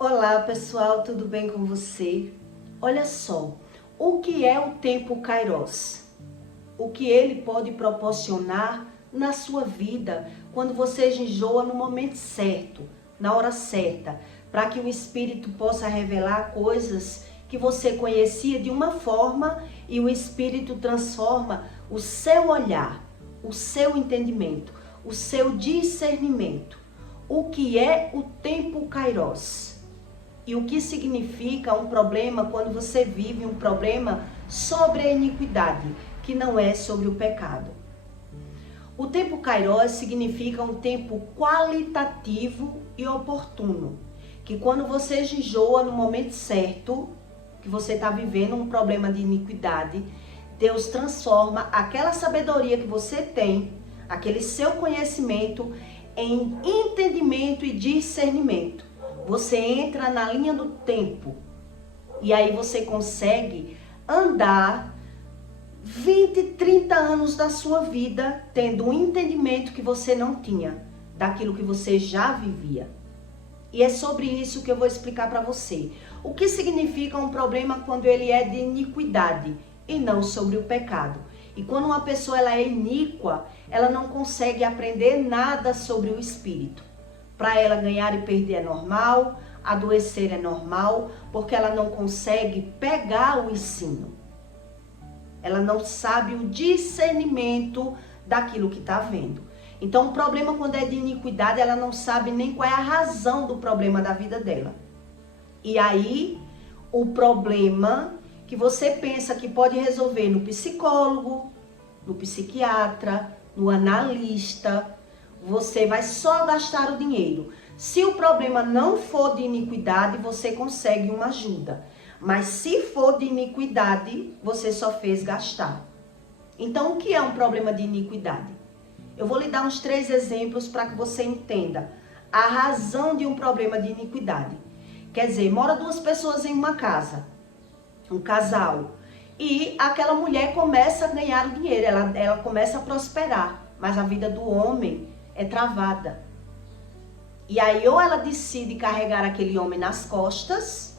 Olá pessoal, tudo bem com você? Olha só, o que é o tempo Kairos? O que ele pode proporcionar na sua vida quando você jejua no momento certo, na hora certa, para que o Espírito possa revelar coisas que você conhecia de uma forma e o Espírito transforma o seu olhar, o seu entendimento, o seu discernimento. O que é o tempo Kairos? E o que significa um problema quando você vive um problema sobre a iniquidade, que não é sobre o pecado. O tempo Kairos significa um tempo qualitativo e oportuno, que quando você jejua no momento certo, que você está vivendo um problema de iniquidade, Deus transforma aquela sabedoria que você tem, aquele seu conhecimento, em entendimento e discernimento. Você entra na linha do tempo e aí você consegue andar 20, 30 anos da sua vida tendo um entendimento que você não tinha, daquilo que você já vivia. E é sobre isso que eu vou explicar para você. O que significa um problema quando ele é de iniquidade e não sobre o pecado. E quando uma pessoa ela é iníqua, ela não consegue aprender nada sobre o espírito. Para ela ganhar e perder é normal, adoecer é normal, porque ela não consegue pegar o ensino. Ela não sabe o discernimento daquilo que está vendo. Então o problema quando é de iniquidade, ela não sabe nem qual é a razão do problema da vida dela. E aí o problema que você pensa que pode resolver no psicólogo, no psiquiatra, no analista, você vai só gastar o dinheiro. Se o problema não for de iniquidade, você consegue uma ajuda. Mas se for de iniquidade, você só fez gastar. Então, o que é um problema de iniquidade? Eu vou lhe dar uns 3 exemplos para que você entenda a razão de um problema de iniquidade. Quer dizer, mora 2 pessoas em uma casa, um casal, e aquela mulher começa a ganhar o dinheiro, ela começa a prosperar, mas a vida do homem é travada. E aí ou ela decide carregar aquele homem nas costas,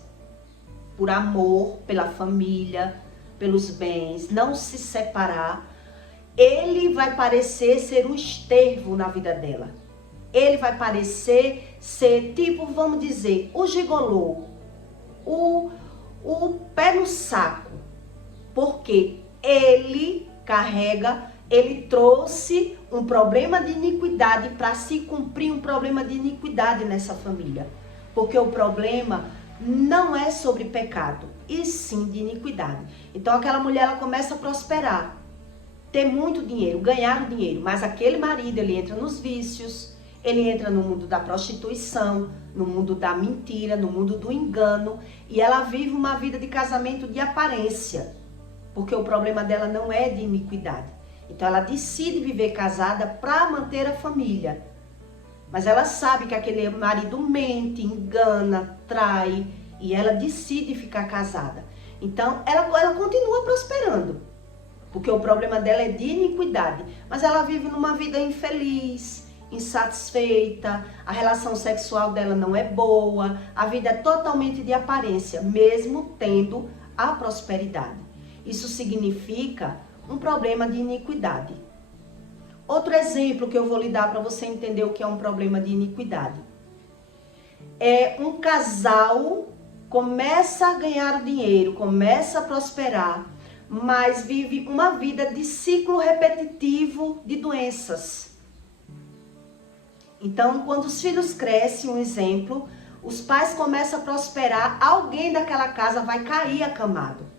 por amor, pela família, pelos bens, não se separar, ele vai parecer ser um estervo na vida dela. Ele vai parecer ser tipo, vamos dizer, o gigolô, o pé no saco, porque ele carrega, ele trouxe um problema de iniquidade para se cumprir um problema de iniquidade nessa família. Porque o problema não é sobre pecado, e sim de iniquidade. Então aquela mulher ela começa a prosperar, ter muito dinheiro, ganhar o dinheiro, mas aquele marido ele entra nos vícios, ele entra no mundo da prostituição, no mundo da mentira, no mundo do engano, e ela vive uma vida de casamento de aparência, porque o problema dela não é de iniquidade. Então ela decide viver casada para manter a família. Mas ela sabe que aquele marido mente, engana, trai, e ela decide ficar casada. Então ela continua prosperando, porque o problema dela é de iniquidade. Mas ela vive numa vida infeliz, insatisfeita, a relação sexual dela não é boa, a vida é totalmente de aparência, mesmo tendo a prosperidade. Isso significa um problema de iniquidade. Outro exemplo que eu vou lhe dar para você entender o que é um problema de iniquidade. É um casal começa a ganhar dinheiro, começa a prosperar, mas vive uma vida de ciclo repetitivo de doenças. Então, quando os filhos crescem, um exemplo, os pais começam a prosperar, alguém daquela casa vai cair acamado.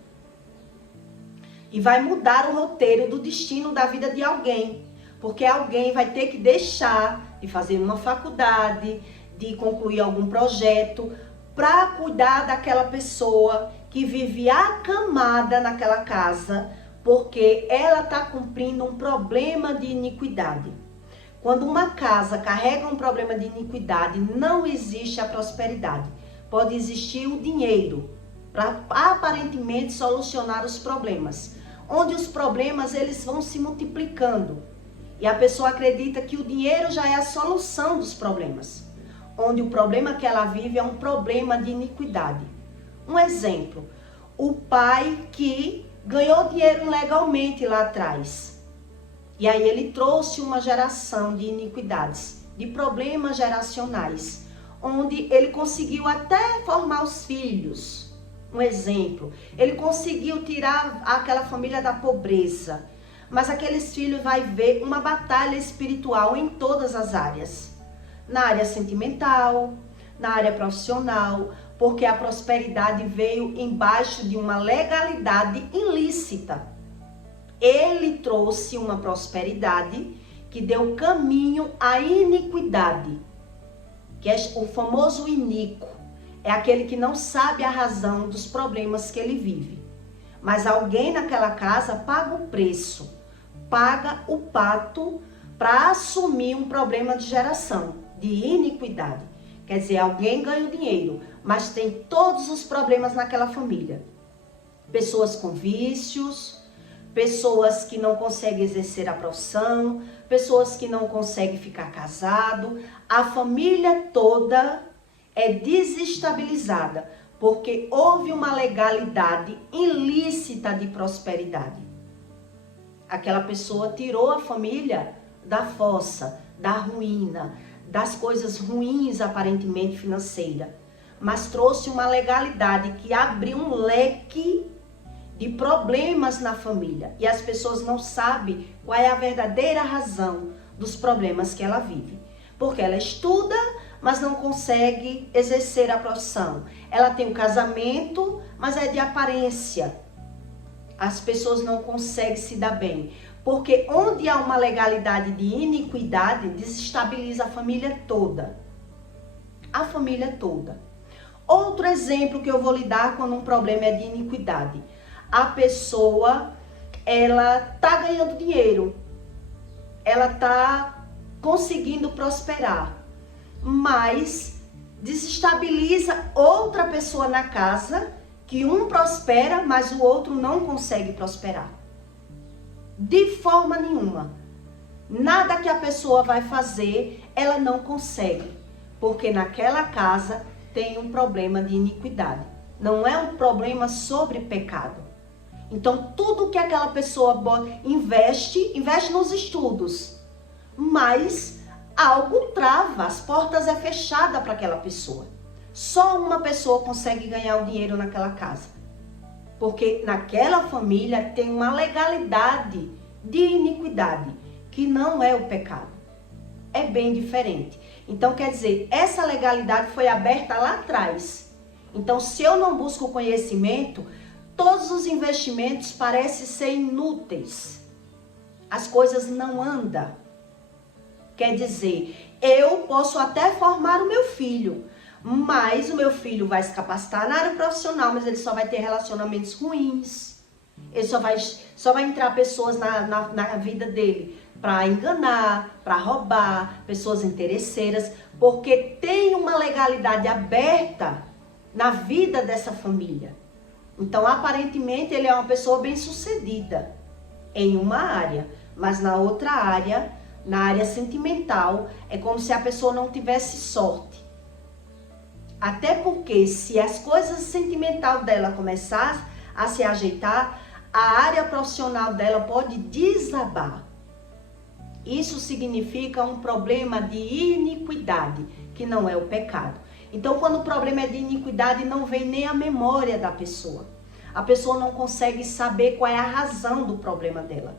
E vai mudar o roteiro do destino da vida de alguém. Porque alguém vai ter que deixar de fazer uma faculdade, de concluir algum projeto, para cuidar daquela pessoa que vive acamada naquela casa, porque ela está cumprindo um problema de iniquidade. Quando uma casa carrega um problema de iniquidade, não existe a prosperidade. Pode existir o dinheiro para aparentemente solucionar os problemas. Onde os problemas eles vão se multiplicando. E a pessoa acredita que o dinheiro já é a solução dos problemas. onde o problema que ela vive é um problema de iniquidade. Um exemplo, o pai que ganhou dinheiro legalmente lá atrás. E aí ele trouxe uma geração de iniquidades, de problemas geracionais, onde ele conseguiu até formar os filhos. Um exemplo, ele conseguiu tirar aquela família da pobreza, mas aqueles filhos vai ver uma batalha espiritual em todas as áreas. Na área sentimental, na área profissional, porque a prosperidade veio embaixo de uma legalidade ilícita. Ele trouxe uma prosperidade que deu caminho à iniquidade, que é o famoso iníquo. É aquele que não sabe a razão dos problemas que ele vive. Mas alguém naquela casa paga o preço, paga o pato para assumir um problema de geração, de iniquidade. Quer dizer, alguém ganha o dinheiro, mas tem todos os problemas naquela família. Pessoas com vícios, pessoas que não conseguem exercer a profissão, pessoas que não conseguem ficar casado. A família toda é desestabilizada, porque houve uma legalidade ilícita de prosperidade. Aquela pessoa tirou a família da fossa, da ruína, das coisas ruins aparentemente financeiras, mas trouxe uma legalidade que abriu um leque de problemas na família. E as pessoas não sabem qual é a verdadeira razão dos problemas que ela vive. Porque ela estuda, mas não consegue exercer a profissão. Ela tem um casamento, mas é de aparência. As pessoas não conseguem se dar bem. Porque onde há uma legalidade de iniquidade, desestabiliza a família toda. A família toda. Outro exemplo que eu vou lhe dar quando um problema é de iniquidade. A pessoa, ela tá ganhando dinheiro. Ela tá conseguindo prosperar. Mas desestabiliza outra pessoa na casa, que um prospera, mas o outro não consegue prosperar. De forma nenhuma. Nada que a pessoa vai fazer, ela não consegue. Porque naquela casa tem um problema de iniquidade. Não é um problema sobre pecado. Então, tudo que aquela pessoa investe nos estudos. Mas algo trava, as portas é fechada para aquela pessoa. Só uma pessoa consegue ganhar o dinheiro naquela casa. Porque naquela família tem uma legalidade de iniquidade, que não é o pecado. É bem diferente. Então, quer dizer, essa legalidade foi aberta lá atrás. Então, se eu não busco conhecimento, todos os investimentos parecem ser inúteis. As coisas não andam. Quer dizer, eu posso até formar o meu filho, mas o meu filho vai se capacitar na área profissional, mas ele só vai ter relacionamentos ruins. Ele só vai entrar pessoas na vida dele para enganar, para roubar, pessoas interesseiras, porque tem uma legalidade aberta na vida dessa família. Então, aparentemente, ele é uma pessoa bem-sucedida em uma área, mas na outra área, na área sentimental, é como se a pessoa não tivesse sorte. Até porque, se as coisas sentimentais dela começarem a se ajeitar, a área profissional dela pode desabar. Isso significa um problema de iniquidade, que não é o pecado. Então, quando o problema é de iniquidade, não vem nem a memória da pessoa. A pessoa não consegue saber qual é a razão do problema dela.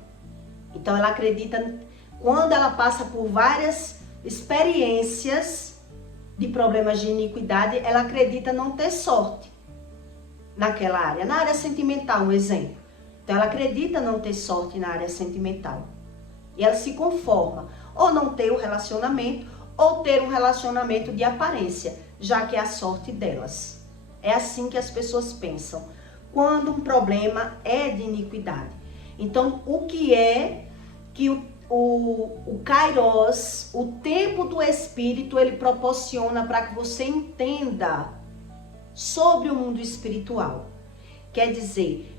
Então, ela acredita, quando ela passa por várias experiências de problemas de iniquidade, ela acredita não ter sorte naquela área. Na área sentimental, um exemplo. Então, ela acredita não ter sorte na área sentimental. E ela se conforma, ou não ter o relacionamento, ou ter um relacionamento de aparência, já que é a sorte delas. É assim que as pessoas pensam, quando um problema é de iniquidade. Então, o que é que o Kairos, o tempo do Espírito, ele proporciona para que você entenda sobre o mundo espiritual? Quer dizer,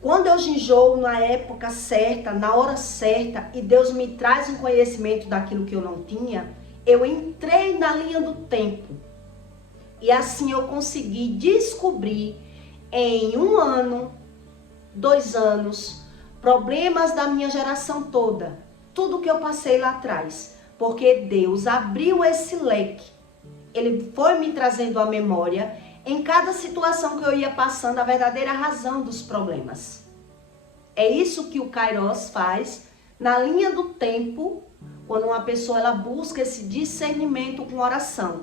quando eu jejoo na época certa, na hora certa, e Deus me traz um conhecimento daquilo que eu não tinha, eu entrei na linha do tempo. E assim eu consegui descobrir em 1 ano, 2 anos, problemas da minha geração toda. Tudo que eu passei lá atrás. Porque Deus abriu esse leque. Ele foi me trazendo à memória, em cada situação que eu ia passando, a verdadeira razão dos problemas. É isso que o Kairos faz na linha do tempo, quando uma pessoa ela busca esse discernimento com oração.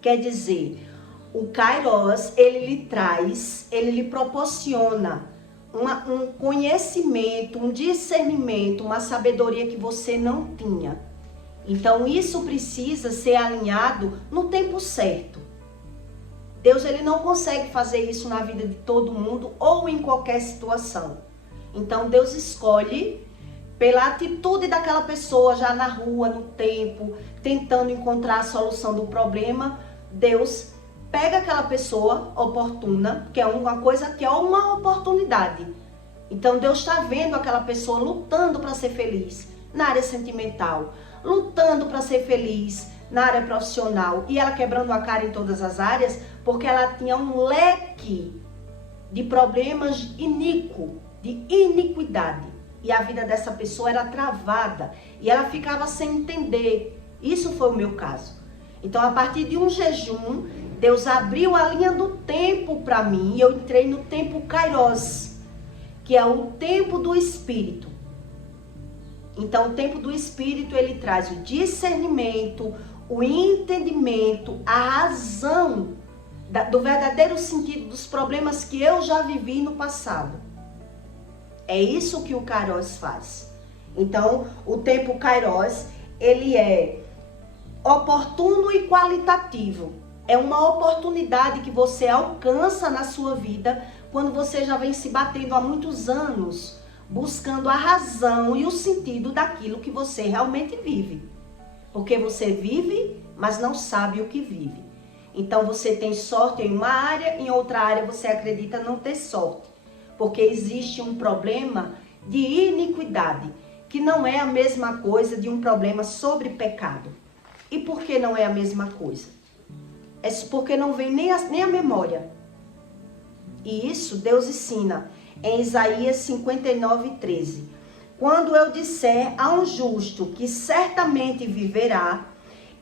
Quer dizer, o Kairos, ele lhe traz, ele lhe proporciona um conhecimento, um discernimento, uma sabedoria que você não tinha. Então isso precisa ser alinhado no tempo certo. Deus ele não consegue fazer isso na vida de todo mundo ou em qualquer situação. Então Deus escolhe pela atitude daquela pessoa já na rua, no tempo, tentando encontrar a solução do problema. Deus pega aquela pessoa oportuna, que é uma coisa que é uma oportunidade. Então Deus está vendo aquela pessoa lutando para ser feliz na área sentimental, lutando para ser feliz na área profissional e ela quebrando a cara em todas as áreas, porque ela tinha um leque de problemas iníquo, de iniquidade. E a vida dessa pessoa era travada e ela ficava sem entender. Isso foi o meu caso. Então, a partir de um jejum, Deus abriu a linha do tempo para mim e eu entrei no tempo Kairos, que é o tempo do Espírito. Então, o tempo do Espírito, ele traz o discernimento, o entendimento, a razão do verdadeiro sentido dos problemas que eu já vivi no passado. É isso que o Kairos faz. Então, o tempo Kairos, ele é oportuno e qualitativo. É uma oportunidade que você alcança na sua vida quando você já vem se batendo há muitos anos, buscando a razão e o sentido daquilo que você realmente vive. Porque você vive, mas não sabe o que vive. Então você tem sorte em uma área, em outra área você acredita não ter sorte. Porque existe um problema de iniquidade, que não é a mesma coisa de um problema sobre pecado. E por que não é a mesma coisa? É porque não vem nem a memória. E isso Deus ensina em Isaías 59:13. Quando eu disser a um justo que certamente viverá,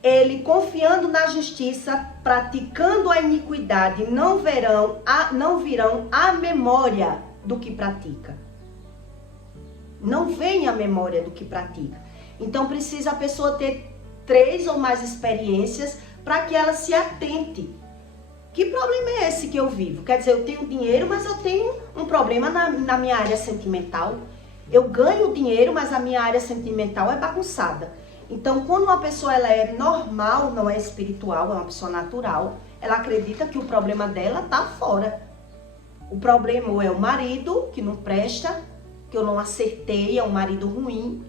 ele confiando na justiça, praticando a iniquidade, não virão à memória do que pratica. Não vem à memória do que pratica. Então precisa a pessoa ter 3 ou mais experiências para que ela se atente. Que problema é esse que eu vivo? Quer dizer, eu tenho dinheiro, mas eu tenho um problema na minha área sentimental. Eu ganho dinheiro, mas a minha área sentimental é bagunçada. Então, quando uma pessoa ela é normal, não é espiritual, é uma pessoa natural, ela acredita que o problema dela está fora. O problema ou é o marido, que não presta, que eu não acertei, é um marido ruim,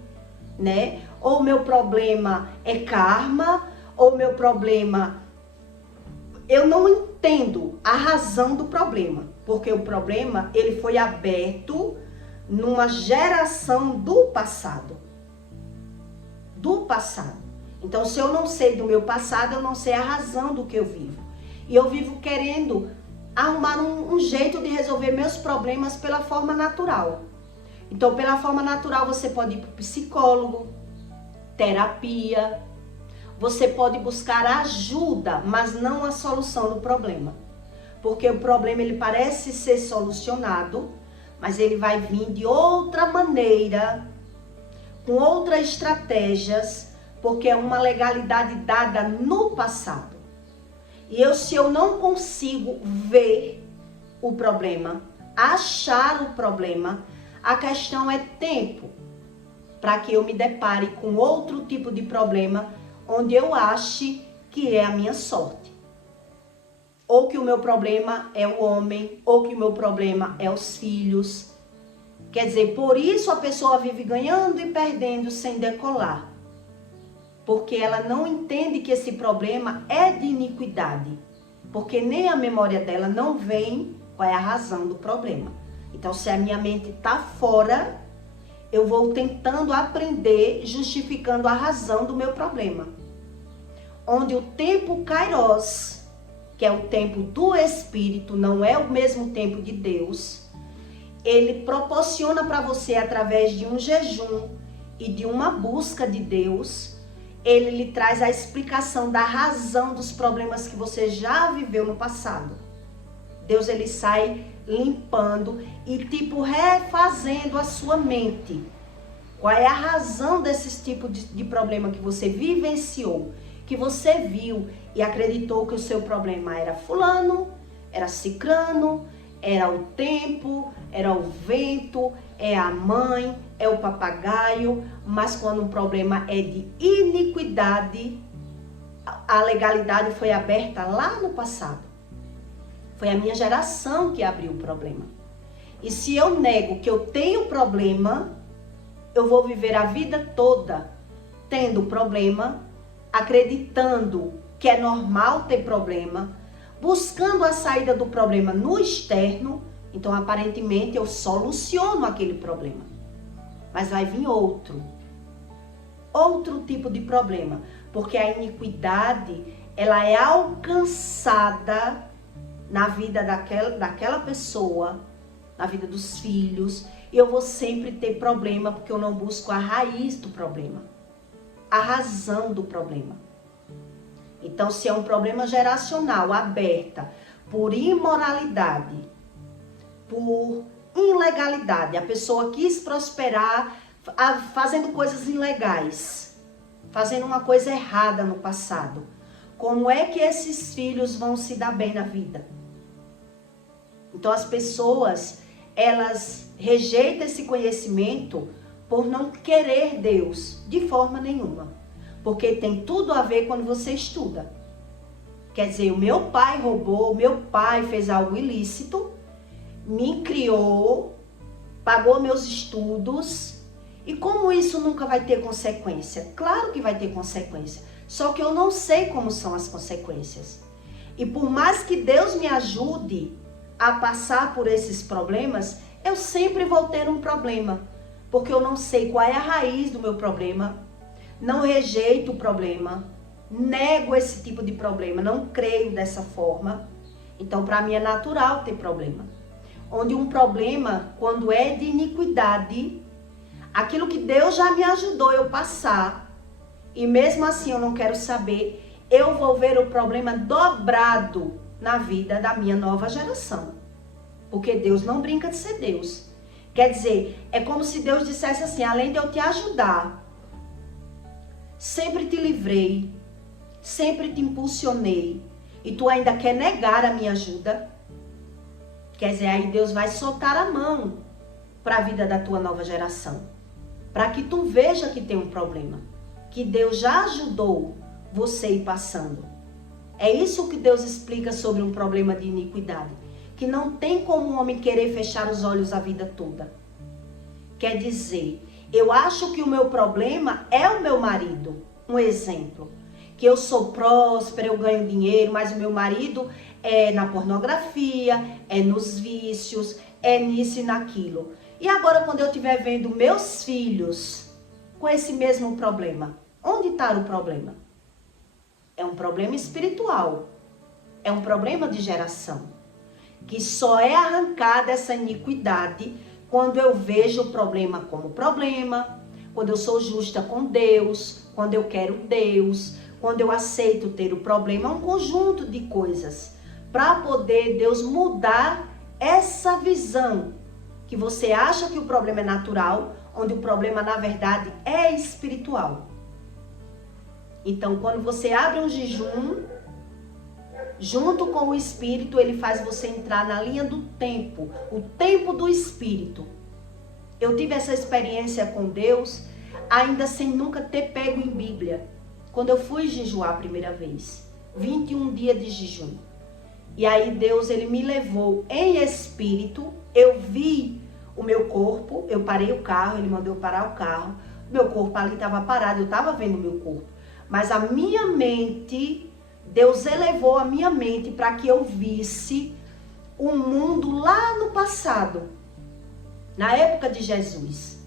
né? Ou o meu problema é karma, ou o meu problema... Eu não entendo a razão do problema, porque o problema ele foi aberto numa geração do passado. Do passado. Então, se eu não sei do meu passado, eu não sei a razão do que eu vivo. E eu vivo querendo arrumar um jeito de resolver meus problemas pela forma natural. Então, pela forma natural, você pode ir para o psicólogo, terapia, você pode buscar ajuda, mas não a solução do problema. Porque o problema ele parece ser solucionado, mas ele vai vir de outra maneira, com outras estratégias, porque é uma legalidade dada no passado. E se eu não consigo ver o problema, achar o problema, a questão é tempo para que eu me depare com outro tipo de problema onde eu ache que é a minha sorte. Ou que o meu problema é o homem, ou que o meu problema é os filhos. Quer dizer, por isso a pessoa vive ganhando e perdendo sem decolar. Porque ela não entende que esse problema é de iniquidade. Porque nem a memória dela não vem qual é a razão do problema. Então, se a minha mente está fora, eu vou tentando aprender, justificando a razão do meu problema. Onde o tempo Kairos, que é o tempo do Espírito, não é o mesmo tempo de Deus, ele proporciona para você, através de um jejum e de uma busca de Deus, ele lhe traz a explicação da razão dos problemas que você já viveu no passado. Deus, ele sai limpando e refazendo a sua mente. Qual é a razão desses tipos de problema que você vivenciou, que você viu e acreditou que o seu problema era fulano, era cicrano, era o tempo, era o vento, é a mãe, é o papagaio, mas quando um problema é de iniquidade, a legalidade foi aberta lá no passado. Foi a minha geração que abriu o problema. E se eu nego que eu tenho problema, eu vou viver a vida toda tendo problema, acreditando que é normal ter problema, buscando a saída do problema no externo. Então, aparentemente, eu soluciono aquele problema. Mas vai vir outro tipo de problema. Porque a iniquidade, ela é alcançada na vida daquela pessoa, na vida dos filhos. E eu vou sempre ter problema, porque eu não busco a raiz do problema, a razão do problema. Então, se é um problema geracional aberta por imoralidade, por ilegalidade, a pessoa quis prosperar fazendo coisas ilegais, fazendo uma coisa errada no passado, como é que esses filhos vão se dar bem na vida? Então, as pessoas, elas rejeitam esse conhecimento por não querer Deus de forma nenhuma. Porque tem tudo a ver quando você estuda. Quer dizer, o meu pai roubou, meu pai fez algo ilícito, me criou, pagou meus estudos. E como isso nunca vai ter consequência? Claro que vai ter consequência. Só que eu não sei como são as consequências. E por mais que Deus me ajude a passar por esses problemas, eu sempre vou ter um problema. Porque eu não sei qual é a raiz do meu problema. Não rejeito o problema, nego esse tipo de problema, não creio dessa forma. Então, para mim é natural ter problema. Onde um problema, quando é de iniquidade, aquilo que Deus já me ajudou eu passar, e mesmo assim eu não quero saber, eu vou ver o problema dobrado na vida da minha nova geração. Porque Deus não brinca de ser Deus. Quer dizer, é como se Deus dissesse assim, além de eu te ajudar, sempre te livrei, sempre te impulsionei, e tu ainda quer negar a minha ajuda? Quer dizer, aí Deus vai soltar a mão para a vida da tua nova geração, para que tu veja que tem um problema, que Deus já ajudou você ir passando. É isso que Deus explica sobre um problema de iniquidade, que não tem como um homem querer fechar os olhos a vida toda. Quer dizer, eu acho que o meu problema é o meu marido. Um exemplo. Que eu sou próspera, eu ganho dinheiro, mas o meu marido é na pornografia, é nos vícios, é nisso e naquilo. E agora, quando eu estiver vendo meus filhos com esse mesmo problema, onde está o problema? É um problema espiritual. É um problema de geração. Que só é arrancada essa iniquidade quando eu vejo o problema como problema, quando eu sou justa com Deus, quando eu quero Deus, quando eu aceito ter o problema, um conjunto de coisas para poder Deus mudar essa visão que você acha que o problema é natural, onde o problema na verdade é espiritual. Então, quando você abre um jejum, junto com o Espírito, ele faz você entrar na linha do tempo, o tempo do Espírito. Eu tive essa experiência com Deus, ainda sem nunca ter pego em Bíblia. Quando eu fui jejuar a primeira vez, 21 dias de jejum. E aí Deus, ele me levou em espírito, eu vi o meu corpo, eu parei o carro, ele mandou eu parar o carro, meu corpo ali estava parado, eu estava vendo o meu corpo. Mas a minha mente, Deus elevou a minha mente para que eu visse o mundo lá no passado, na época de Jesus.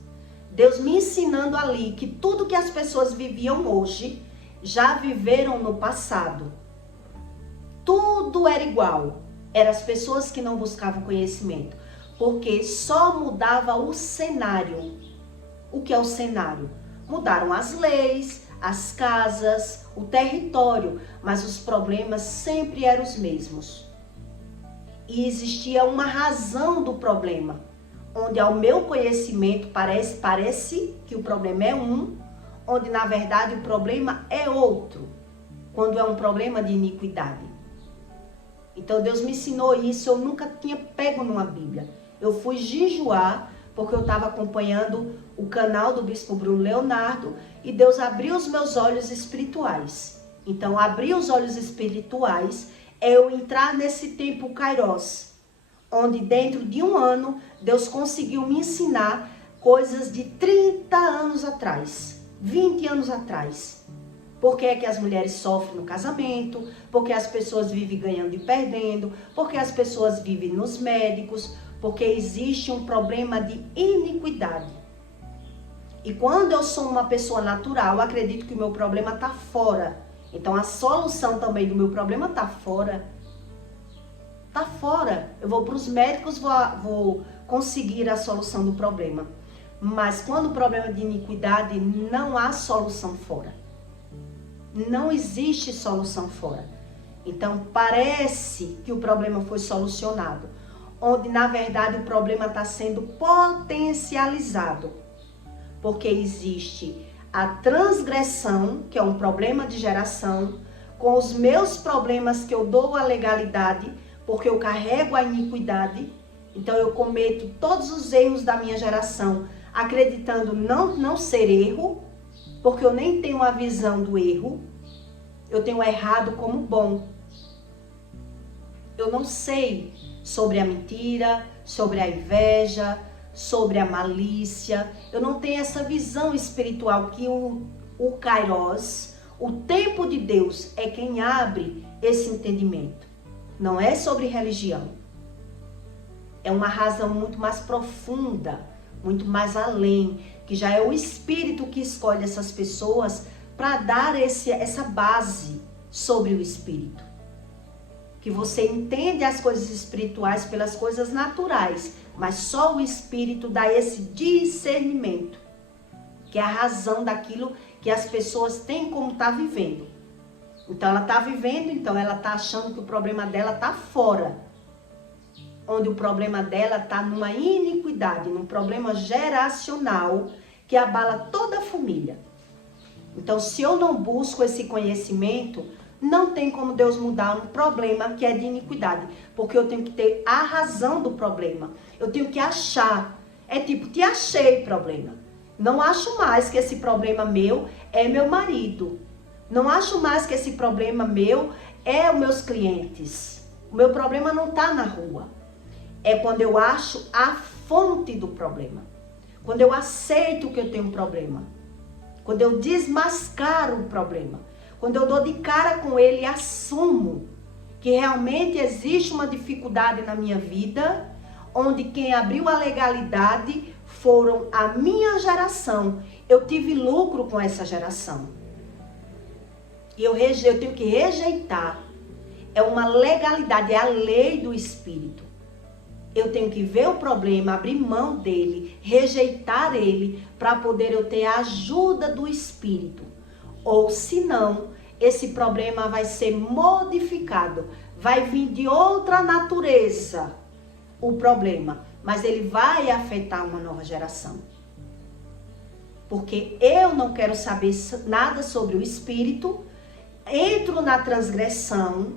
Deus me ensinando ali que tudo que as pessoas viviam hoje, já viveram no passado. Tudo era igual. Eram as pessoas que não buscavam conhecimento. Porque só mudava o cenário. O que é o cenário? Mudaram as leis, as casas, o território, mas os problemas sempre eram os mesmos. E existia uma razão do problema, onde ao meu conhecimento parece que o problema é um, onde na verdade o problema é outro, quando é um problema de iniquidade. Então Deus me ensinou isso, eu nunca tinha pego numa Bíblia. Eu fui jejuar, porque eu estava acompanhando o canal do Bispo Bruno Leonardo, e Deus abriu os meus olhos espirituais. Então, abrir os olhos espirituais é eu entrar nesse tempo Kairos, onde dentro de um ano, Deus conseguiu me ensinar coisas de 30 anos atrás, 20 anos atrás. Por que é que as mulheres sofrem no casamento? Porque as pessoas vivem ganhando e perdendo? Porque as pessoas vivem nos médicos? Porque existe um problema de iniquidade. E quando eu sou uma pessoa natural, eu acredito que o meu problema está fora. Então a solução também do meu problema está fora. Está fora. Eu vou para os médicos, vou conseguir a solução do problema. Mas quando o problema é de iniquidade, não há solução fora. Não existe solução fora. Então parece que o problema foi solucionado, onde na verdade o problema está sendo potencializado. Porque existe a transgressão, que é um problema de geração, com os meus problemas que eu dou a legalidade, porque eu carrego a iniquidade. Então eu cometo todos os erros da minha geração, acreditando não ser erro, porque eu nem tenho a visão do erro. Eu tenho errado como bom. Eu não sei sobre a mentira, sobre a inveja, sobre a malícia. Eu não tenho essa visão espiritual que o Kairos, o tempo de Deus, é quem abre esse entendimento. Não é sobre religião. É uma razão muito mais profunda, muito mais além, que já é o Espírito que escolhe essas pessoas para dar essa base sobre o Espírito. Que você entende as coisas espirituais pelas coisas naturais, mas só o Espírito dá esse discernimento, que é a razão daquilo que as pessoas têm como estar vivendo. Então ela está vivendo, então ela está achando que o problema dela está fora, onde o problema dela está numa iniquidade, num problema geracional que abala toda a família. Então, se eu não busco esse conhecimento, não tem como Deus mudar um problema que é de iniquidade. Porque eu tenho que ter a razão do problema. Eu tenho que achar. É tipo, te achei problema. Não acho mais que esse problema meu é meu marido. Não acho mais que esse problema meu é os meus clientes. O meu problema não está na rua. É quando eu acho a fonte do problema. Quando eu aceito que eu tenho um problema. Quando eu desmascaro o problema, quando eu dou de cara com ele e assumo que realmente existe uma dificuldade na minha vida, onde quem abriu a legalidade foram a minha geração. Eu tive lucro com essa geração. E eu tenho que rejeitar. É uma legalidade, é a lei do Espírito. Eu tenho que ver o problema, abrir mão dele, rejeitar ele, para poder eu ter a ajuda do Espírito. Ou senão, esse problema vai ser modificado, vai vir de outra natureza o problema, mas ele vai afetar uma nova geração. Porque eu não quero saber nada sobre o Espírito, entro na transgressão,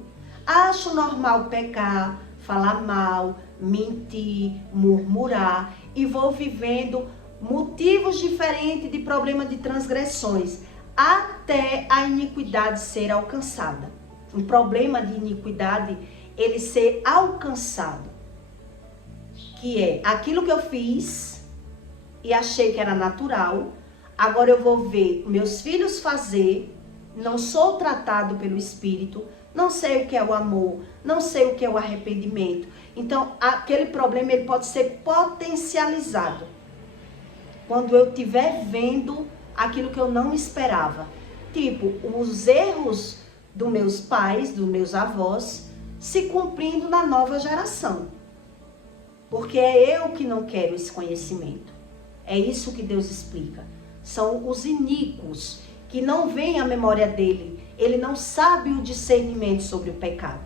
acho normal pecar, falar mal, mentir, murmurar e vou vivendo motivos diferentes de problema de transgressões até a iniquidade ser alcançada. Um problema de iniquidade, ele ser alcançado, que é aquilo que eu fiz e achei que era natural, agora eu vou ver meus filhos fazer, não sou tratado pelo Espírito, não sei o que é o amor, não sei o que é o arrependimento. Então, aquele problema ele pode ser potencializado. quando eu estiver vendo aquilo que eu não esperava. Tipo, os erros dos meus pais, dos meus avós, se cumprindo na nova geração. Porque é eu que não quero esse conhecimento. É isso que Deus explica. São os iníquos, que não vem à memória dele. Ele não sabe o discernimento sobre o pecado.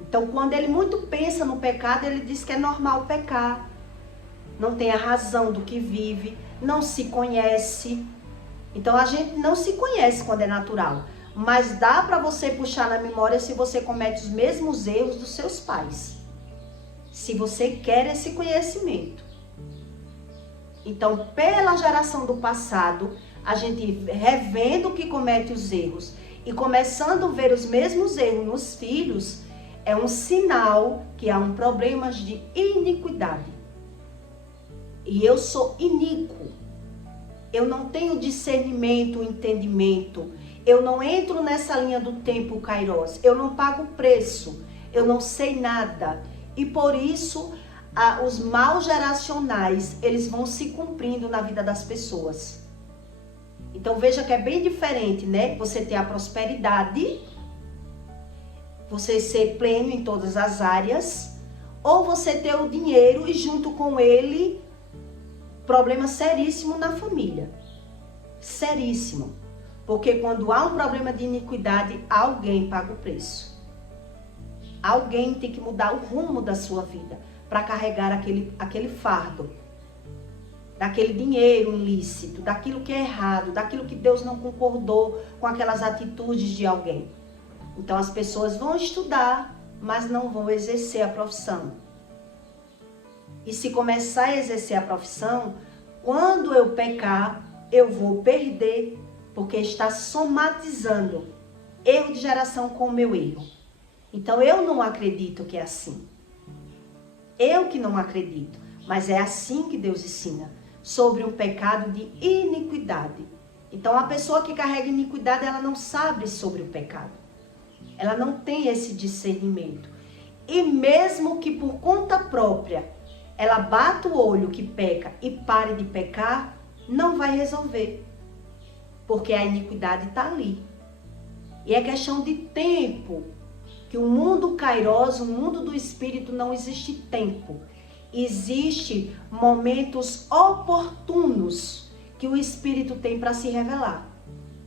Então, quando ele muito pensa no pecado, ele diz que é normal pecar. Não tem a razão do que vive, não se conhece. Então, a gente não se conhece quando é natural. Mas dá para você puxar na memória se você comete os mesmos erros dos seus pais. Se você quer esse conhecimento. Então, pela geração do passado, a gente revendo que comete os erros e começando a ver os mesmos erros nos filhos, é um sinal que há um problema de iniquidade. E eu sou iníquo. Eu não tenho discernimento, entendimento. Eu não entro nessa linha do tempo Kairos. Eu não pago preço. Eu não sei nada. E por isso, os maus geracionais, eles vão se cumprindo na vida das pessoas. Então veja que é bem diferente, né? Você ter a prosperidade, você ser pleno em todas as áreas, ou você ter o dinheiro e junto com ele, problema seríssimo na família. Seríssimo. Porque quando há um problema de iniquidade, alguém paga o preço. Alguém tem que mudar o rumo da sua vida para carregar aquele fardo. Daquele dinheiro ilícito, daquilo que é errado, daquilo que Deus não concordou com aquelas atitudes de alguém. Então as pessoas vão estudar, mas não vão exercer a profissão. E se começar a exercer a profissão, quando eu pecar, eu vou perder, porque está somatizando erro de geração com o meu erro. Então eu não acredito que é assim. Eu que não acredito, mas é assim que Deus ensina, sobre um pecado de iniquidade. Então a pessoa que carrega iniquidade, ela não sabe sobre o pecado. Ela não tem esse discernimento. E mesmo que por conta própria, ela bata o olho que peca e pare de pecar, não vai resolver. Porque a iniquidade está ali. E é questão de tempo. Que o mundo Kairos, o mundo do espírito, não existe tempo. Existe momentos oportunos que o espírito tem para se revelar.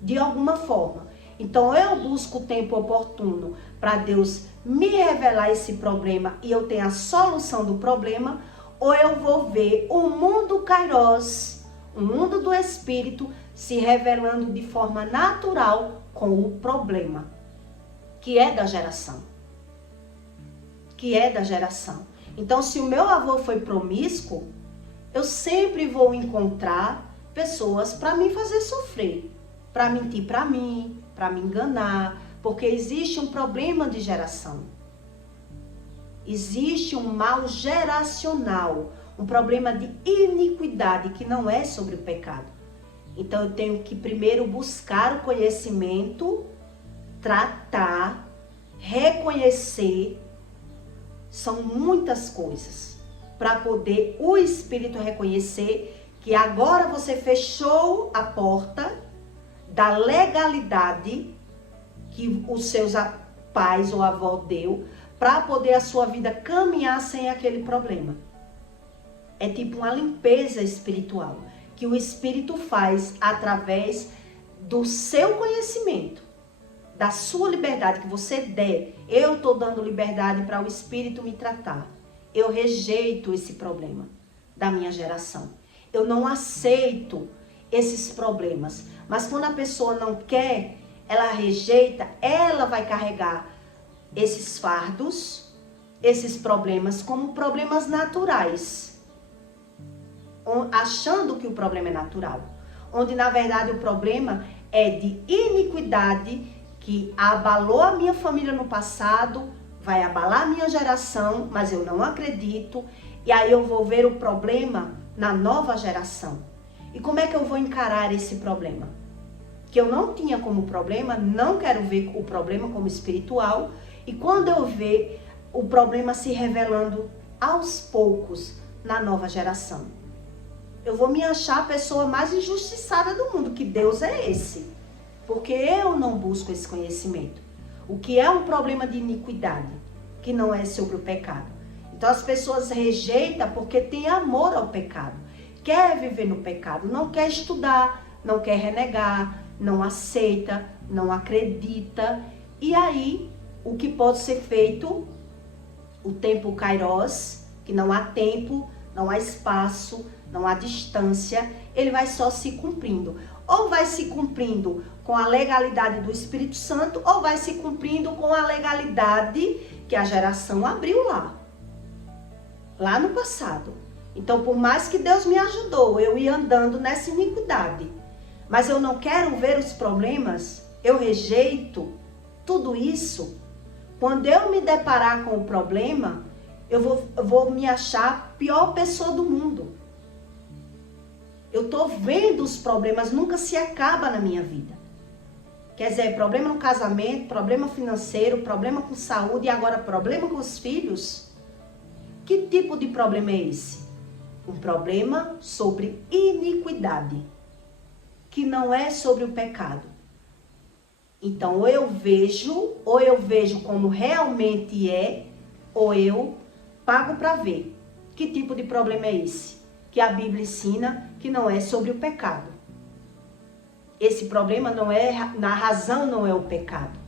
De alguma forma. Então eu busco o tempo oportuno para Deus me revelar esse problema e eu tenho a solução do problema, ou eu vou ver o mundo Kairos, o mundo do espírito, se revelando de forma natural com o problema, que é da geração. Que é da geração. Então, se o meu avô foi promíscuo, eu sempre vou encontrar pessoas para me fazer sofrer, para mentir para mim, para me enganar, porque existe um problema de geração. Existe um mal geracional, um problema de iniquidade que não é sobre o pecado. Então eu tenho que primeiro buscar o conhecimento, tratar, reconhecer. São muitas coisas para poder o espírito reconhecer que agora você fechou a porta da legalidade que os seus pais ou avó deu para poder a sua vida caminhar sem aquele problema. É tipo uma limpeza espiritual que o espírito faz através do seu conhecimento, da sua liberdade que você der. Eu estou dando liberdade para o espírito me tratar. Eu rejeito esse problema da minha geração. Eu não aceito esses problemas. Mas quando a pessoa não quer, ela rejeita, ela vai carregar esses fardos, esses problemas como problemas naturais, achando que o problema é natural, onde na verdade o problema é de iniquidade que abalou a minha família no passado, vai abalar a minha geração, mas eu não acredito, e aí eu vou ver o problema na nova geração. E como é que eu vou encarar esse problema? Que eu não tinha como problema, não quero ver o problema como espiritual, e quando eu ver o problema se revelando aos poucos na nova geração. eu vou me achar a pessoa mais injustiçada do mundo, que Deus é esse. Porque eu não busco esse conhecimento. O que é um problema de iniquidade, que não é sobre o pecado. Então as pessoas rejeitam porque tem amor ao pecado. Quer viver no pecado, não quer estudar, não quer renegar, não aceita, não acredita. E aí, o que pode ser feito, o tempo kairos, que não há tempo, não há espaço, não há distância, ele vai só se cumprindo. Ou vai se cumprindo com a legalidade do Espírito Santo, ou vai se cumprindo com a legalidade que a geração abriu lá no passado. Então, por mais que Deus me ajudou, eu ia andando nessa iniquidade, mas eu não quero ver os problemas, eu rejeito tudo isso. Quando eu me deparar com o problema, eu vou me achar a pior pessoa do mundo. Eu tô vendo os problemas, nunca se acaba na minha vida. Quer dizer, problema no casamento, problema financeiro, problema com saúde e agora problema com os filhos. Que tipo de problema é esse? Um problema sobre iniquidade, que não é sobre o pecado. Então, ou eu vejo como realmente é, ou eu pago para ver. Que tipo de problema é esse? Que a Bíblia ensina que não é sobre o pecado. Esse problema não é, na razão não é o pecado.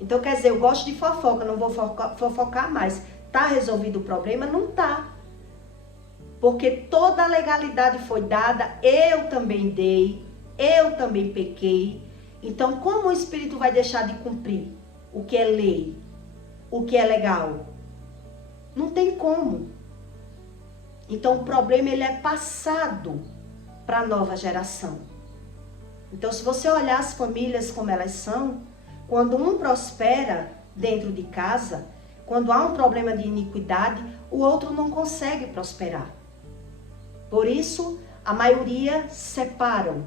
Então, quer dizer, eu gosto de fofoca, não vou fofocar mais. Tá resolvido o problema? Não tá. Porque toda a legalidade foi dada, eu também dei, eu também pequei. Então, como o Espírito vai deixar de cumprir o que é lei, o que é legal? Não tem como. Então, o problema ele é passado para a nova geração. Então, se você olhar as famílias como elas são, quando um prospera dentro de casa, quando há um problema de iniquidade, o outro não consegue prosperar. Por isso, a maioria separam.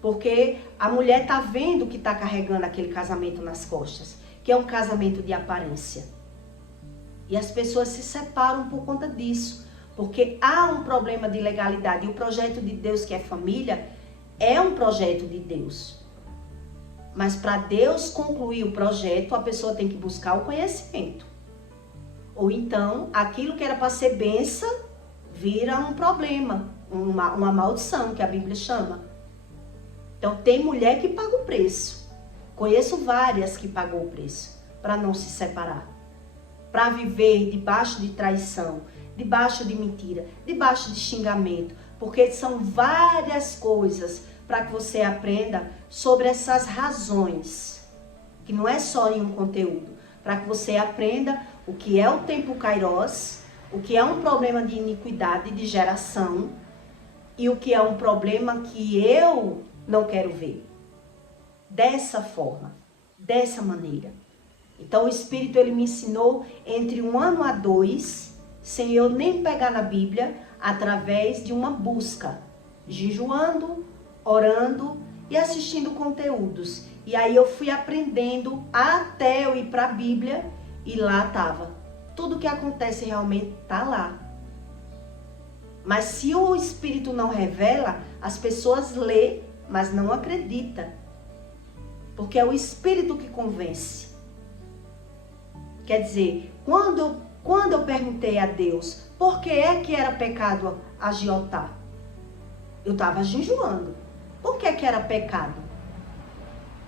Porque a mulher está vendo que está carregando aquele casamento nas costas, que é um casamento de aparência. E as pessoas se separam por conta disso, porque há um problema de legalidade. E o projeto de Deus, que é família, é um projeto de Deus. Mas para Deus concluir o projeto, a pessoa tem que buscar o conhecimento. Ou então, aquilo que era para ser bênção, vira um problema, uma maldição, que a Bíblia chama. Então, tem mulher que paga o preço. Conheço várias que pagou o preço para não se separar. Para viver debaixo de traição, debaixo de mentira, debaixo de xingamento. Porque são várias coisas para que você aprenda sobre essas razões. Que não é só em um conteúdo. Para que você aprenda o que é o tempo kairos, o que é um problema de iniquidade de geração e o que é um problema que eu não quero ver. Dessa forma, dessa maneira. Então o Espírito ele me ensinou entre 1 ano a 2, sem eu nem pegar na Bíblia, através de uma busca, jejuando, orando e assistindo conteúdos. E aí eu fui aprendendo até eu ir para a Bíblia e lá estava. Tudo que acontece realmente está lá. Mas se o Espírito não revela, as pessoas lêem, mas não acreditam. Porque é o Espírito que convence. Quer dizer, quando eu perguntei a Deus por que é que era pecado agiotar, eu estava jejuando. Por que era pecado?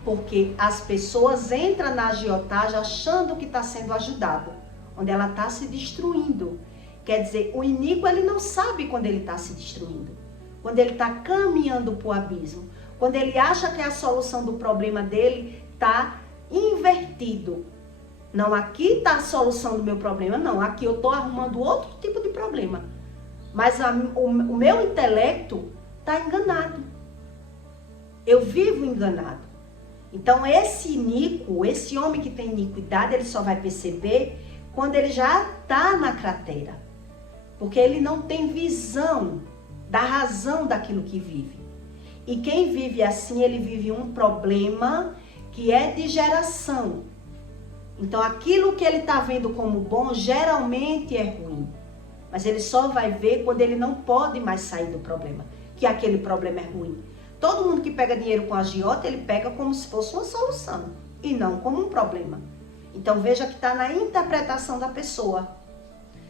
Porque as pessoas entram na agiotagem achando que está sendo ajudada, onde ela está se destruindo. Quer dizer, o iníquo ele não sabe quando ele está se destruindo, quando ele está caminhando para o abismo, quando ele acha que a solução do problema dele está invertido. Não, aqui está a solução do meu problema, não, aqui eu estou arrumando outro tipo de problema. Mas o meu intelecto está enganado. Eu vivo enganado. Então esse iníquo, esse homem que tem iniquidade, ele só vai perceber quando ele já está na cratera. Porque ele não tem visão da razão daquilo que vive. E quem vive assim, ele vive um problema que é de geração. Então aquilo que ele está vendo como bom, geralmente é ruim. Mas ele só vai ver quando ele não pode mais sair do problema, que aquele problema é ruim. Todo mundo que pega dinheiro com agiota, ele pega como se fosse uma solução e não como um problema. Então veja que está na interpretação da pessoa,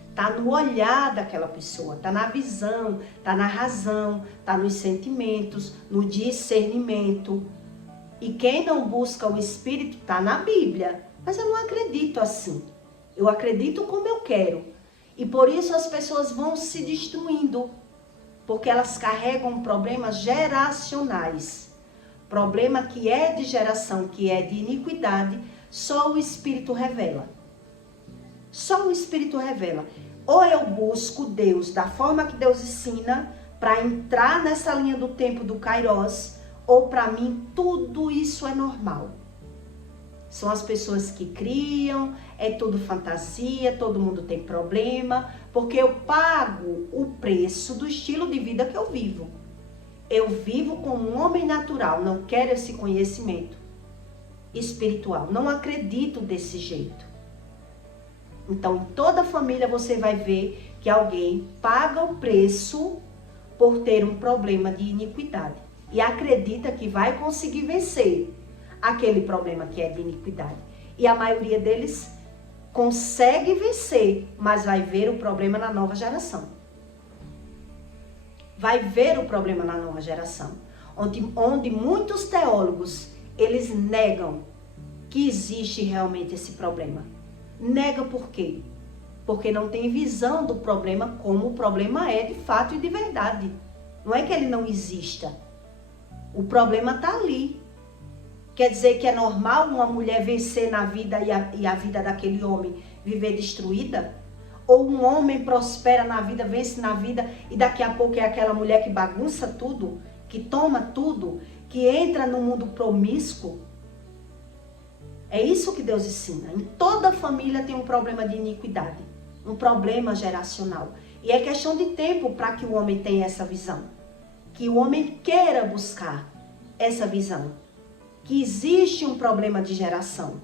está no olhar daquela pessoa, está na visão, está na razão, está nos sentimentos, no discernimento. E quem não busca o Espírito está na Bíblia. Mas eu não acredito assim. Eu acredito como eu quero. E por isso as pessoas vão se destruindo. Porque elas carregam problemas geracionais. Problema que é de geração, que é de iniquidade, só o Espírito revela. Só o Espírito revela. Ou eu busco Deus da forma que Deus ensina, para entrar nessa linha do tempo do Kairos, ou para mim tudo isso é normal. São as pessoas que criam, é tudo fantasia, todo mundo tem problema, porque eu pago o preço do estilo de vida que eu vivo. Eu vivo como um homem natural, não quero esse conhecimento espiritual, não acredito desse jeito. Então, em toda família você vai ver que alguém paga o preço por ter um problema de iniquidade e acredita que vai conseguir vencer aquele problema que é de iniquidade. E a maioria deles consegue vencer, mas vai ver o problema na nova geração. Vai ver o problema na nova geração, onde muitos teólogos, eles negam que existe realmente esse problema. Nega por quê? Porque não tem visão do problema como o problema é de fato e de verdade. Não é que ele não exista. O problema está ali. Quer dizer que é normal uma mulher vencer na vida e a vida daquele homem viver destruída? Ou um homem prospera na vida, vence na vida e daqui a pouco é aquela mulher que bagunça tudo, que toma tudo, que entra no mundo promíscuo? É isso que Deus ensina. Em toda família tem um problema de iniquidade, um problema geracional. E é questão de tempo para que o homem tenha essa visão. Que o homem queira buscar essa visão. Que existe um problema de geração.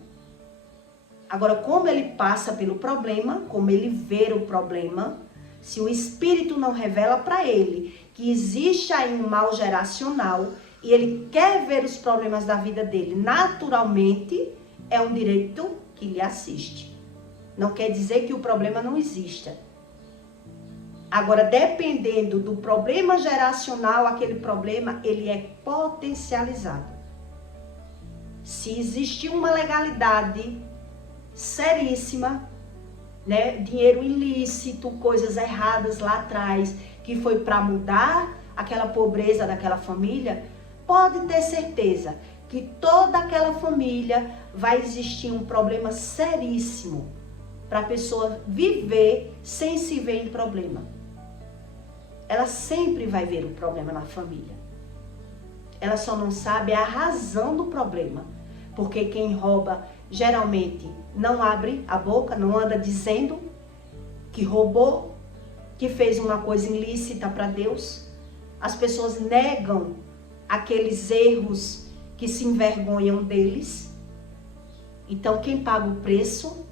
Agora, como ele passa pelo problema, como ele vê o problema, se o Espírito não revela para ele que existe aí um mal geracional e ele quer ver os problemas da vida dele naturalmente, é um direito que lhe assiste. Não quer dizer que o problema não exista. Agora, dependendo do problema geracional, aquele problema, ele é potencializado. Se existir uma legalidade seríssima, né, dinheiro ilícito, coisas erradas lá atrás, que foi para mudar aquela pobreza daquela família, pode ter certeza que toda aquela família vai existir um problema seríssimo para a pessoa viver sem se ver em problema. Ela sempre vai ver o problema na família. Ela só não sabe a razão do problema. Porque quem rouba geralmente não abre a boca, não anda dizendo que roubou, que fez uma coisa ilícita para Deus. As pessoas negam aqueles erros que se envergonham deles. Então, quem paga o preço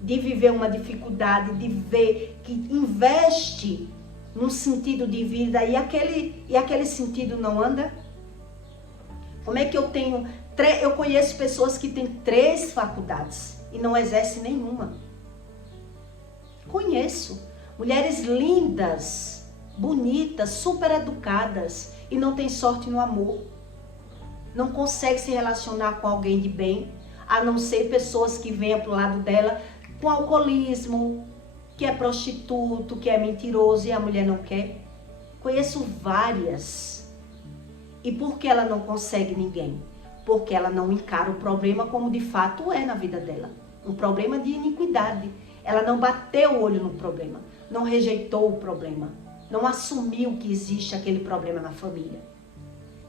de viver uma dificuldade, de ver que investe num sentido de vida e aquele sentido não anda? Como é que eu tenho... Eu conheço pessoas que têm 3 faculdades e não exercem nenhuma. Conheço mulheres lindas, bonitas, super educadas e não têm sorte no amor. Não consegue se relacionar com alguém de bem, a não ser pessoas que venham pro lado dela com alcoolismo, que é prostituto, que é mentiroso e a mulher não quer. Conheço várias. E por que ela não consegue ninguém? Porque ela não encara o problema como de fato é na vida dela. Um problema de iniquidade. Ela não bateu o olho no problema, não rejeitou o problema, não assumiu que existe aquele problema na família.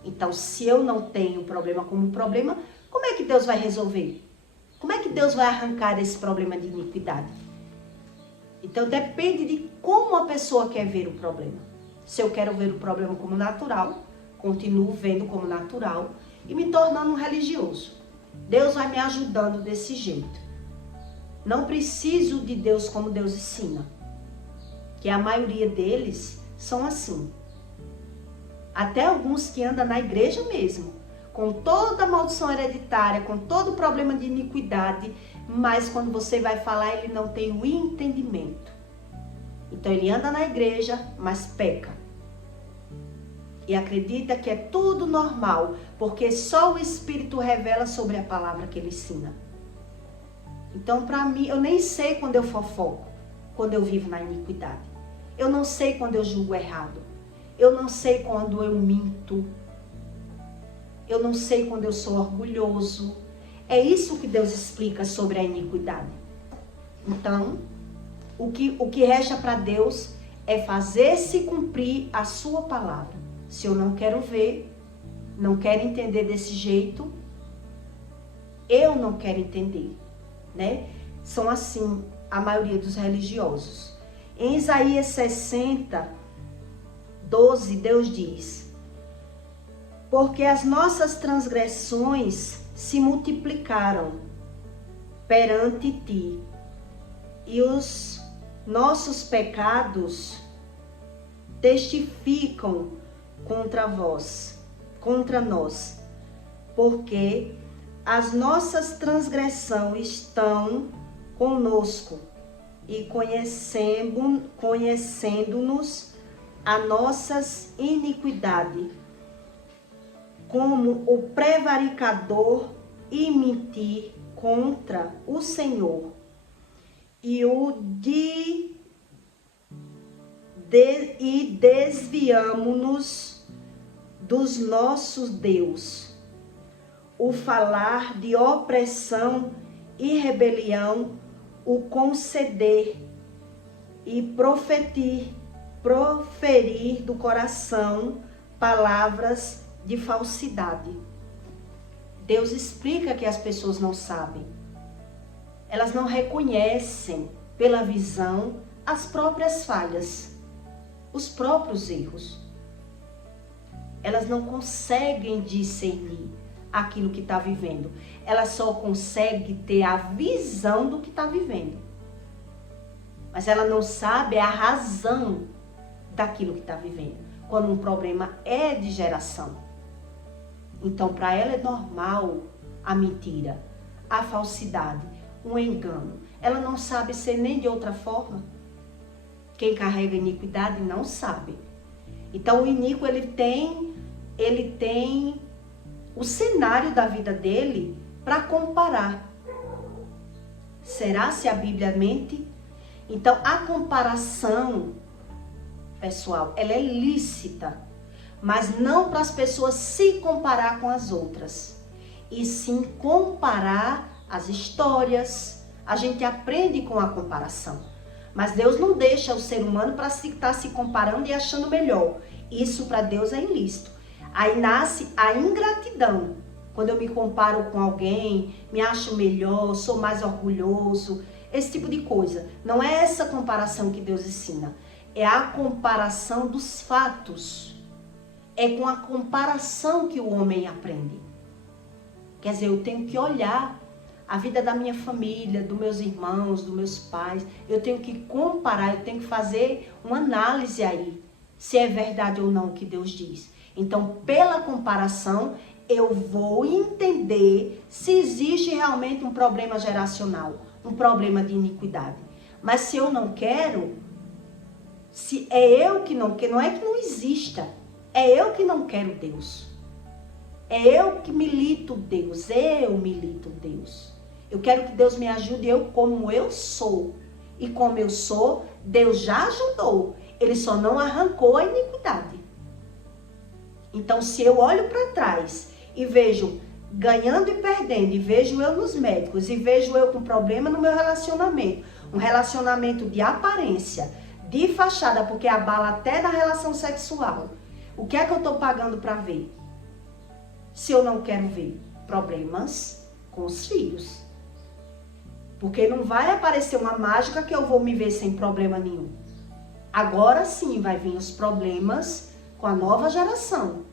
Então, se eu não tenho o problema como problema, como é que Deus vai resolver? Como é que Deus vai arrancar esse problema de iniquidade? Então, depende de como a pessoa quer ver o problema. Se eu quero ver o problema como natural, continuo vendo como natural e me tornando um religioso. Deus vai me ajudando desse jeito. Não preciso de Deus como Deus ensina. que a maioria deles são assim. Até alguns que andam na igreja mesmo, com toda a maldição hereditária, com todo o problema de iniquidade, mas quando você vai falar, ele não tem o entendimento. Então ele anda na igreja, mas peca. E acredita que é tudo normal, porque só o Espírito revela sobre a palavra que ele ensina. Então, para mim, eu nem sei quando eu fofoco, quando eu vivo na iniquidade. Eu não sei quando eu julgo errado. Eu não sei quando eu minto. Eu não sei quando eu sou orgulhoso. É isso que Deus explica sobre a iniquidade. Então, o que resta para Deus é fazer-se cumprir a sua palavra. Se eu não quero ver, não quero entender desse jeito, eu não quero entender, né? São assim a maioria dos religiosos. Em Isaías 60, 12, Deus diz: porque as nossas transgressões se multiplicaram perante ti, e os nossos pecados testificam contra nós, porque as nossas transgressões estão conosco, e conhecendo-nos a nossas iniquidades, como o prevaricador e mentir contra o Senhor, e desviamo-nos dos nossos Deus, o falar de opressão e rebelião, o conceder e proferir do coração palavras de falsidade. Deus explica que as pessoas não sabem. Elas não reconhecem pela visão as próprias falhas, os próprios erros. Elas não conseguem discernir aquilo que está vivendo. Elas só conseguem ter a visão do que está vivendo. Mas ela não sabe a razão daquilo que está vivendo. Quando um problema é de geração. Então, para ela é normal a mentira, a falsidade, o engano. Ela não sabe ser nem de outra forma. Quem carrega iniquidade não sabe. Então, o iníquo, ele tem o cenário da vida dele para comparar. Será se a Bíblia mente? Então, a comparação, pessoal, ela é lícita, mas não para as pessoas se comparar com as outras, e sim comparar as histórias. A gente aprende com a comparação, mas Deus não deixa o ser humano para estar se comparando e achando melhor. Isso para Deus é ilícito. Aí nasce a ingratidão. Quando eu me comparo com alguém, me acho melhor, sou mais orgulhoso, esse tipo de coisa. Não é essa comparação que Deus ensina. É a comparação dos fatos. É com a comparação que o homem aprende. Quer dizer, eu tenho que olhar a vida da minha família, dos meus irmãos, dos meus pais. Eu tenho que comparar, eu tenho que fazer uma análise aí, se é verdade ou não o que Deus diz. Então, pela comparação, eu vou entender se existe realmente um problema geracional, um problema de iniquidade. Mas se eu não quero, se é eu que não quero, não é que não exista, é eu que não quero Deus. É eu que milito Deus, eu milito Deus. Eu quero que Deus me ajude, eu como eu sou. E como eu sou, Deus já ajudou. Ele só não arrancou a iniquidade. Então, se eu olho para trás e vejo ganhando e perdendo, e vejo eu nos médicos, e vejo eu com problema no meu relacionamento, um relacionamento de aparência, de fachada, porque abala até na relação sexual, o que é que eu estou pagando para ver? Se eu não quero ver problemas com os filhos. Porque não vai aparecer uma mágica que eu vou me ver sem problema nenhum. Agora sim vai vir os problemas com a nova geração.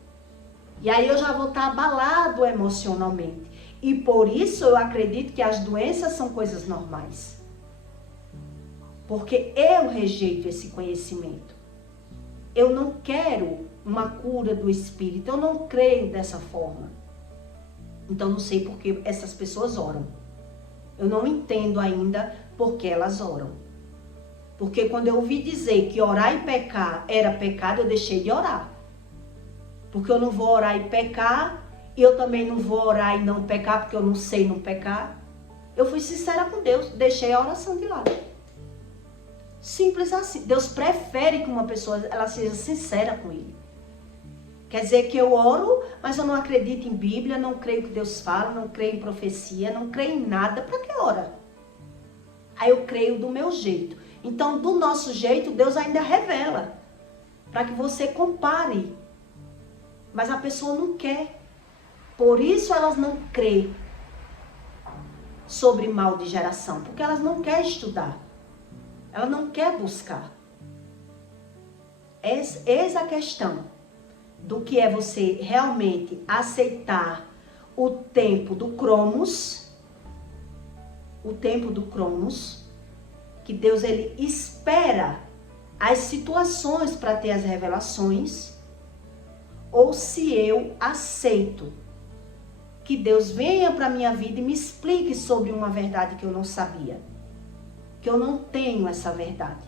E aí eu já vou estar abalado emocionalmente. E por isso eu acredito que as doenças são coisas normais. Porque eu rejeito esse conhecimento. Eu não quero uma cura do espírito, eu não creio dessa forma. Então não sei por que essas pessoas oram. Eu não entendo ainda por que elas oram. Porque quando eu ouvi dizer que orar e pecar era pecado, eu deixei de orar. Porque eu não vou orar e pecar, e eu também não vou orar e não pecar, porque eu não sei não pecar. Eu fui sincera com Deus, deixei a oração de lado. Simples assim. Deus prefere que uma pessoa ela seja sincera com Ele. Quer dizer que eu oro, mas eu não acredito em Bíblia, não creio que Deus fala, não creio em profecia, não creio em nada. Para que ora? Aí eu creio do meu jeito. Então, do nosso jeito, Deus ainda revela. Para que você compare. Mas a pessoa não quer. Por isso elas não creem sobre mal de geração. Porque elas não querem estudar. Ela não quer buscar. Eis a questão do que é você realmente aceitar o tempo do Cronos. O tempo do Cronos. Que Deus ele espera as situações para ter as revelações. Ou se eu aceito que Deus venha para a minha vida e me explique sobre uma verdade que eu não sabia. Que eu não tenho essa verdade.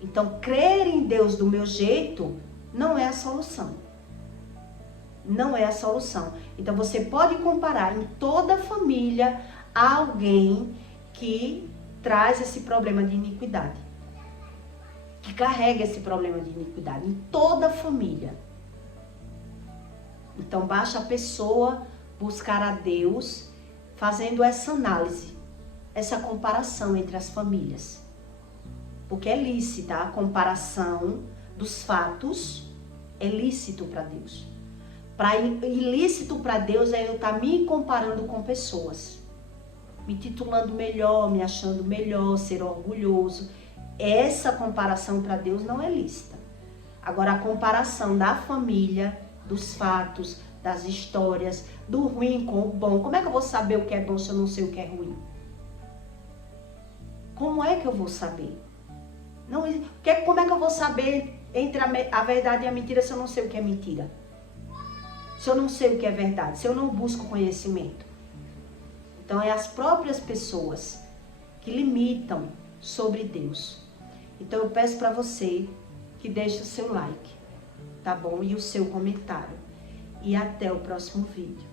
Então, crer em Deus do meu jeito não é a solução. Não é a solução. Então, você pode comparar em toda a família alguém que traz esse problema de iniquidade. Que carrega esse problema de iniquidade em toda a família. Então, basta a pessoa buscar a Deus fazendo essa análise, essa comparação entre as famílias. Porque é lícita a comparação dos fatos, é lícito para Deus. Ilícito para Deus é eu estar me comparando com pessoas, me titulando melhor, me achando melhor, ser orgulhoso. Essa comparação para Deus não é lícita. Agora, a comparação da família, dos fatos, das histórias, do ruim com o bom. Como é que eu vou saber o que é bom se eu não sei o que é ruim? Como é que eu vou saber? Não, como é que eu vou saber entre a verdade e a mentira se eu não sei o que é mentira? Se eu não sei o que é verdade, se eu não busco conhecimento. Então, é as próprias pessoas que limitam sobre Deus. Então, eu peço para você que deixe o seu like, tá bom? E o seu comentário. E até o próximo vídeo.